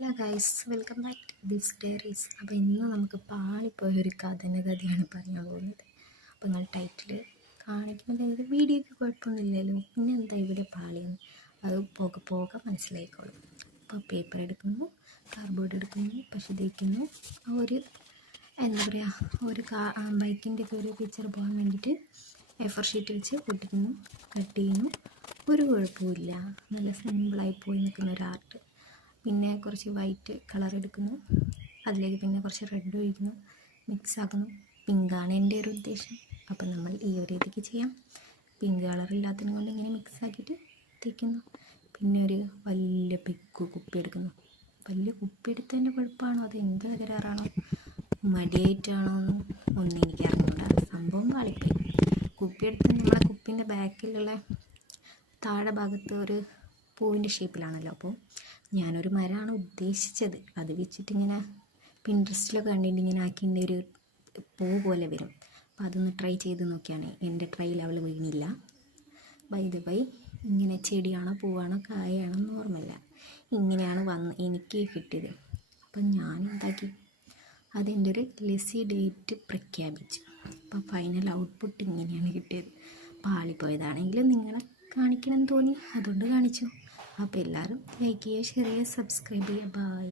Hello guys, welcome back to this diaries. അപ്പോൾ ഇന്ന് നമുക്ക് പാളിപ്പോയൊരു കഥയാണ് പറയാൻ പോകുന്നത്. അപ്പോൾ നിങ്ങൾ ടൈറ്റിൽ കാണിക്കുന്നത് വീഡിയോയ്ക്ക് കുഴപ്പമൊന്നുമില്ലല്ലോ, പിന്നെ എന്താ ഇവിടെ പാളിയെന്ന് അത് പോകെ പോകെ മനസ്സിലായിക്കോളും. അപ്പോൾ പേപ്പർ എടുക്കുന്നു, കാർഡ്ബോർഡ് എടുക്കുന്നു, പശ തേക്കുന്നു, എന്താ പറയുക, ബൈക്കിൻ്റെ ഒക്കെ ഒരു പിക്ചർ പോകാൻ വേണ്ടിയിട്ട് A4 ഷീറ്റ് വെച്ച് ഒട്ടിക്കുന്നു, കട്ട് ചെയ്യുന്നു. ഒരു കുഴപ്പമില്ല, നല്ല സിമ്പിളായി പോയി നിൽക്കുന്ന ഒരു ആർട്ട്. പിന്നെ കുറച്ച് വൈറ്റ് കളർ എടുക്കുന്നു, അതിലേക്ക് പിന്നെ കുറച്ച് റെഡ് ഒഴിക്കുന്നു, മിക്സ് ആക്കുന്നു. പിങ്കാണ് എൻ്റെ ഒരു ഉദ്ദേശം. അപ്പം നമ്മൾ ഈ ഒരു രീതിക്ക് ചെയ്യാം. പിങ്ക് കളർ ഇല്ലാത്തതിനെ കൊണ്ട് ഇങ്ങനെ മിക്സ് ആക്കിയിട്ട് തേക്കുന്നു. പിന്നെ ഒരു വലിയ കുപ്പി എടുക്കുന്നു. വലിയ കുപ്പി എടുത്തതിൻ്റെ കുഴപ്പമാണോ അത് എന്ത് തകരാറാണോ മടിയായിട്ടാണോ ഒന്നും എനിക്ക് അറിഞ്ഞൂടാ. സംഭവം പാളിപ്പോയി. കുപ്പി എടുത്ത് നമ്മളെ കുപ്പീൻ്റെ ബാക്കിലുള്ള താഴെ ഭാഗത്ത് ഒരു പൂവിൻ്റെ ഷേപ്പിലാണല്ലോ. അപ്പോൾ ഞാനൊരു മരമാണ് ഉദ്ദേശിച്ചത്. അത് വെച്ചിട്ടിങ്ങനെ പിൻട്രസ്റ്റിലൊക്കെ കണ്ടിട്ട് ഇങ്ങനെ ആക്കിൻ്റെ ഒരു പൂ പോലെ വരും. അപ്പോൾ അതൊന്ന് ട്രൈ ചെയ്ത് നോക്കിയാണ്. എൻ്റെ ട്രൈയിൽ അവൾ വീണില്ല. ബൈ ഇങ്ങനെ ചെടിയാണോ പൂവാണോ കായാണോ എന്ന് ഓർമ്മയില്ല, ഇങ്ങനെയാണ് എനിക്ക് കിട്ടിയത്. അപ്പം ഞാൻ എന്താക്കി, അതെൻ്റെ ഒരു ലെസി ഡേറ്റ് പ്രഖ്യാപിച്ചു. അപ്പോൾ ഫൈനൽ ഔട്ട്പുട്ട് ഇങ്ങനെയാണ് കിട്ടിയത്. പാളിപ്പോയതാണെങ്കിലും നിങ്ങളെ കാണിക്കണമെന്ന് തോന്നി, അതുകൊണ്ട് കാണിച്ചു. അപ്പോൾ എല്ലാവരും ലൈക്ക് ചെയ്യുക, ഷെയർ ചെയ്യുക, സബ്സ്ക്രൈബ് ചെയ്യുക. ബൈ.